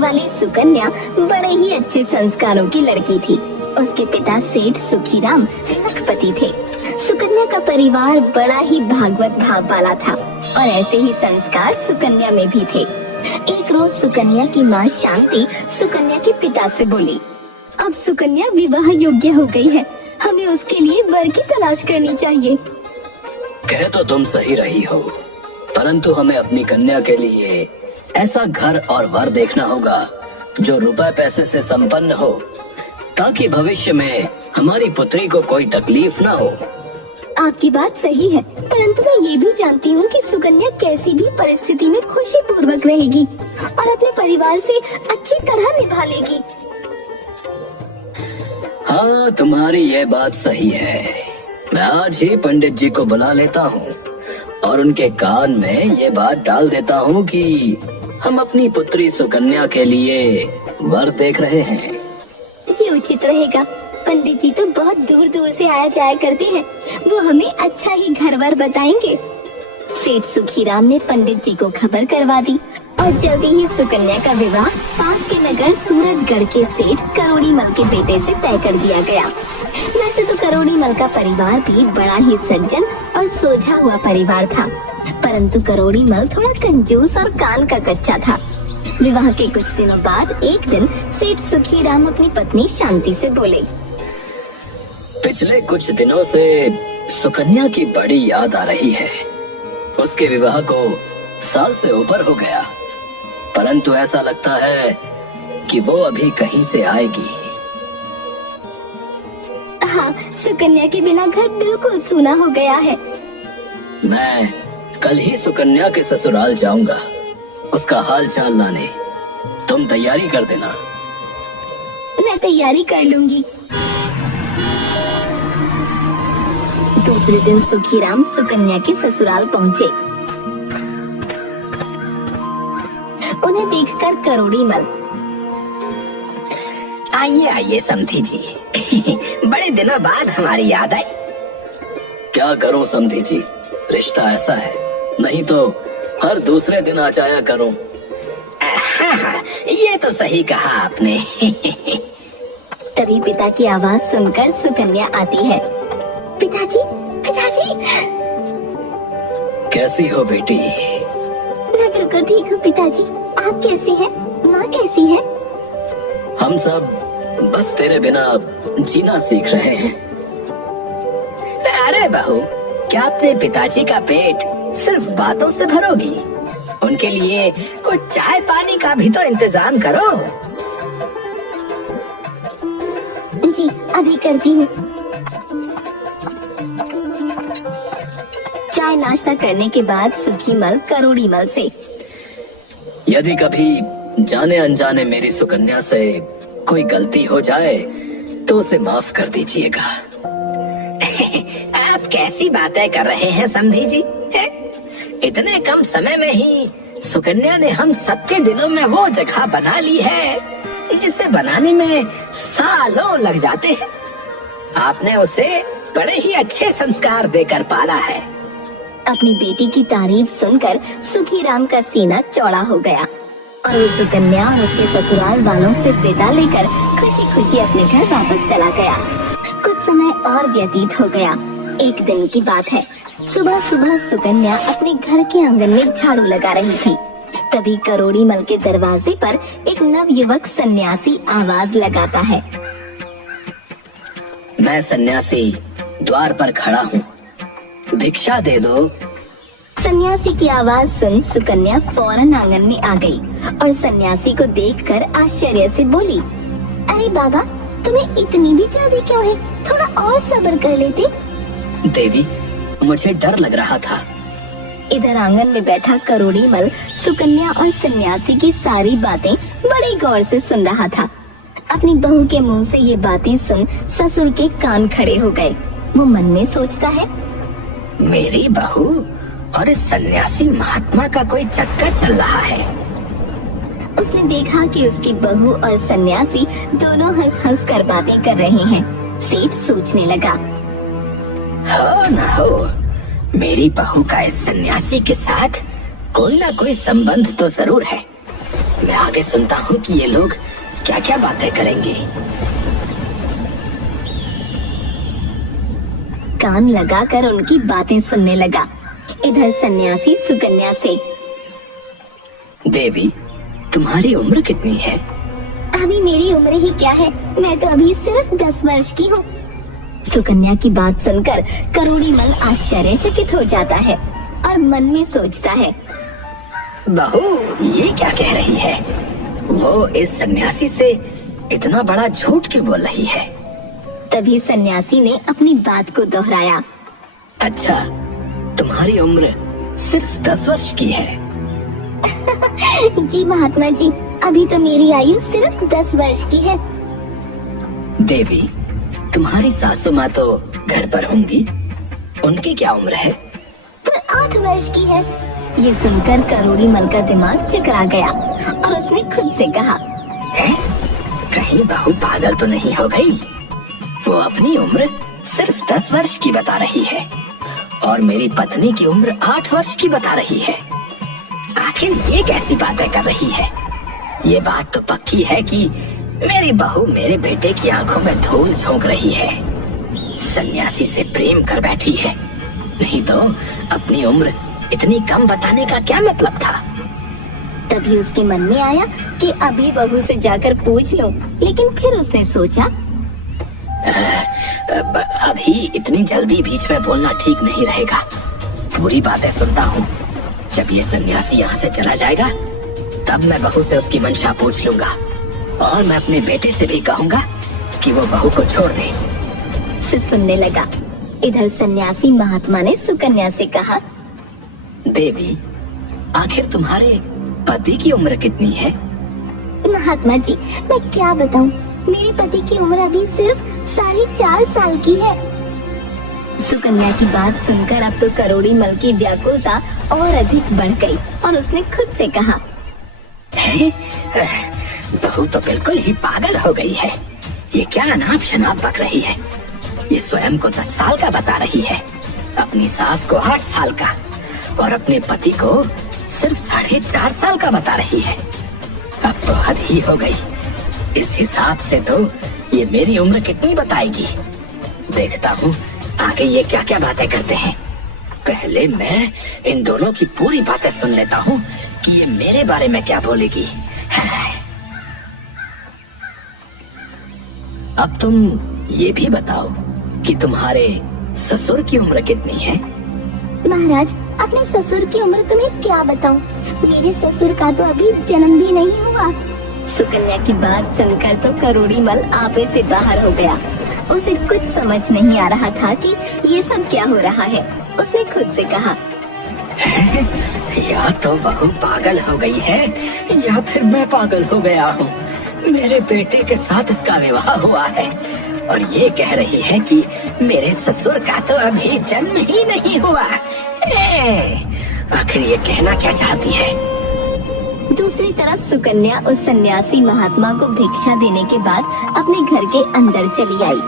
वाली सुकन्या बड़े ही अच्छे संस्कारों की लड़की थी। उसके पिता सेठ सुखीराम लखपति थे। सुकन्या का परिवार बड़ा ही भागवत भाव वाला था और ऐसे ही संस्कार सुकन्या में भी थे। एक रोज सुकन्या की माँ शांति सुकन्या के पिता से बोली, अब सुकन्या विवाह योग्य हो गई है, हमें उसके लिए वर की तलाश करनी चाहिए। कह तो तुम सही रही हो, परंतु हमें अपनी कन्या के लिए ऐसा घर और वर देखना होगा जो रुपए पैसे से संपन्न हो, ताकि भविष्य में हमारी पुत्री को कोई तकलीफ ना हो। आपकी बात सही है, परंतु मैं ये भी जानती हूँ कि सुकन्या कैसी भी परिस्थिति में खुशी पूर्वक रहेगी और अपने परिवार से अच्छी तरह निभा लेगी। हाँ, तुम्हारी ये बात सही है। मैं आज ही पंडित जी को बुला लेता हूँ और उनके कान में ये बात डाल देता हूँ कि हम अपनी पुत्री सुकन्या के लिए वर देख रहे हैं। ये उचित रहेगा। पंडित जी तो बहुत दूर दूर से आया जाया करते हैं, वो हमें अच्छा ही घर वर बताएंगे। सेठ सुखीराम ने पंडित जी को खबर करवा दी और जल्दी ही सुकन्या का विवाह पास के नगर सूरजगढ़ के सेठ करोड़ीमल के बेटे से तय कर दिया गया। वैसे तो करोड़ीमल का परिवार भी बड़ा ही सज्जन और सोझा हुआ परिवार था, परंतु करोड़ीमल थोड़ा कंजूस और कान का कच्चा था। विवाह के कुछ दिनों बाद एक दिन सेठ सुखीराम अपनी पत्नी शांति से बोले, पिछले कुछ दिनों से सुकन्या की बड़ी याद आ रही है। उसके विवाह को साल से ऊपर हो गया, परंतु ऐसा लगता है कि वो अभी कहीं से आएगी। हाँ, सुकन्या के बिना घर बिल्कुल सूना हो गया है। मैं कल ही सुकन्या के ससुराल जाऊंगा उसका हाल चाल लाने। तुम तैयारी कर देना। मैं तैयारी कर लूंगी। दूसरे दिन सुखीराम सुकन्या के ससुराल पहुँचे। उन्हें देखकर करोड़ीमल, आइए आइए समधी जी, बड़े दिनों बाद हमारी याद आई। क्या करूं समधी जी, रिश्ता ऐसा है, नहीं तो हर दूसरे दिन आ जाया करूं। हाँ, ये तो सही कहा आपने। तभी पिता की आवाज सुनकर सुकन्या आती है। पिताजी, पिताजी। कैसी हो बेटी? मैं बिल्कुल ठीक हूँ पिताजी, आप कैसी हैं? माँ कैसी है? हम सब बस तेरे बिना जीना सीख रहे हैं। अरे बहू, क्या अपने पिताजी का पेट सिर्फ बातों से भरोगी? उनके लिए कुछ चाय पानी का भी तो इंतजाम करो। जी, अभी करती हूँ। चाय नाश्ता करने के बाद सुखीमल करोड़ीमल से, यदि कभी जाने अनजाने मेरी सुकन्या से कोई गलती हो जाए तो उसे माफ कर दीजिएगा। आप कैसी बातें कर रहे हैं समधी जी? इतने कम समय में ही सुकन्या ने हम सबके दिलों में वो जगह बना ली है जिसे बनाने में सालों लग जाते हैं। आपने उसे बड़े ही अच्छे संस्कार देकर पाला है। अपनी बेटी की तारीफ सुनकर सुखीराम का सीना चौड़ा हो गया और वो सुकन्या और उसके ससुराल वालों से विदा लेकर खुशी खुशी अपने घर वापस चला गया। कुछ समय और व्यतीत हो गया। एक दिन की बात है, सुबह सुबह सुकन्या अपने घर के आंगन में झाड़ू लगा रही थी। तभी करोड़ीमल के दरवाजे पर एक नवयुवक सन्यासी आवाज लगाता है, मैं सन्यासी द्वार पर खड़ा हूँ, भिक्षा दे दो। सन्यासी की आवाज सुन सुकन्या फौरन आंगन में आ गई और सन्यासी को देखकर आश्चर्य से बोली, अरे बाबा, तुम्हें इतनी भी जल्दी क्यों है? थोड़ा और सब्र कर लेते। देवी, मुझे डर लग रहा था। इधर आंगन में बैठा करोड़ीमल सुकन्या और सन्यासी की सारी बातें बड़ी गौर से सुन रहा था। अपनी बहू के मुंह से ये बातें सुन ससुर के कान खड़े हो गए। वो मन में सोचता है, मेरी बहू और इस सन्यासी महात्मा का कोई चक्कर चल रहा है। उसने देखा कि उसकी बहू और सन्यासी दोनों हंस हंस कर बातें कर रहे हैं। सेठ सोचने लगा, हो न हो, मेरी बहू का इस सन्यासी के साथ कोई ना कोई संबंध तो जरूर है। मैं आगे सुनता हूँ कि ये लोग क्या क्या बातें करेंगे। कान लगाकर उनकी बातें सुनने लगा। इधर सन्यासी सुकन्या से, देवी, तुम्हारी उम्र कितनी है? अभी मेरी उम्र ही क्या है, मैं तो अभी सिर्फ 10 वर्ष की हूँ। सुकन्या की बात सुनकर करोड़ीमल आश्चर्यचकित हो जाता है और मन में सोचता है, बहू ये क्या कह रही है? वो इस सन्यासी से इतना बड़ा झूठ क्यों बोल रही है? तभी सन्यासी ने अपनी बात को दोहराया। अच्छा, तुम्हारी उम्र सिर्फ 10 वर्ष की है? जी महात्मा जी, अभी तो मेरी आयु सिर्फ 10 वर्ष की है। देवी, तुम्हारी सासू माँ तो घर पर होंगी, उनकी क्या उम्र है? पर 8 वर्ष की है। ये सुनकर करोड़ीमल का दिमाग चकरा गया और उसने खुद से कहा, है? कहीं बहू पागल तो नहीं हो गई? वो अपनी उम्र सिर्फ 10 वर्ष की बता रही है और मेरी पत्नी की उम्र 8 वर्ष की बता रही है। आखिर ये कैसी बातें कर रही है? ये बात तो पक्की है कि मेरी बहू मेरे बेटे की आंखों में धूल झोंक रही है, सन्यासी से प्रेम कर बैठी है। नहीं तो अपनी उम्र इतनी कम बताने का क्या मतलब था? तभी उसके मन में आया कि अभी बहू से जाकर पूछ लूं, लेकिन फिर उसने सोचा, अभी इतनी जल्दी बीच में बोलना ठीक नहीं रहेगा। पूरी बातें सुनता हूँ। जब ये सन्यासी यहाँ से चला जाएगा तब मैं बहू से उसकी मंशा पूछ लूंगा और मैं अपने बेटे से भी कहूँगा कि वो बहू को छोड़ दे। से सुनने लगा। इधर सन्यासी महात्मा ने सुकन्या से कहा, देवी, आखिर तुम्हारे पति की उम्र कितनी है? महात्मा जी, मैं क्या बताऊं, मेरे पति की उम्र अभी सिर्फ 4.5 साल की है। सुकन्या की बात सुनकर अब तो करोड़ीमल की व्याकुलता और अधिक बढ़ गई और उसने खुद से कहा, है? बहू तो बिल्कुल ही पागल हो गई है। ये क्या अनाप शनाप बक रही है? ये स्वयं को 10 साल का बता रही है, अपनी सास को 8 साल का और अपने पति को सिर्फ 4.5 साल का बता रही है। अब तो हद ही हो गई। इस हिसाब से तो ये मेरी उम्र कितनी बताएगी। देखता हूँ आगे ये क्या क्या बातें करते हैं। पहले मैं इन दोनों की पूरी बातें सुन लेता हूँ कि ये मेरे बारे में क्या बोलेगी। अब तुम ये भी बताओ कि तुम्हारे ससुर की उम्र कितनी है? महाराज, अपने ससुर की उम्र तुम्हें क्या बताऊं? मेरे ससुर का तो अभी जन्म भी नहीं हुआ। सुकन्या की बात सुनकर तो करोड़ीमल आपे से बाहर हो गया। उसे कुछ समझ नहीं आ रहा था कि ये सब क्या हो रहा है। उसने खुद से कहा, या तो बहू पागल हो गई है या फिर मैं पागल हो गया हूँ। मेरे बेटे के साथ इसका विवाह हुआ है और ये कह रही है कि मेरे ससुर का तो अभी जन्म ही नहीं हुआ। आखिर ये कहना क्या चाहती है? दूसरी तरफ सुकन्या उस सन्यासी महात्मा को भिक्षा देने के बाद अपने घर के अंदर चली आई।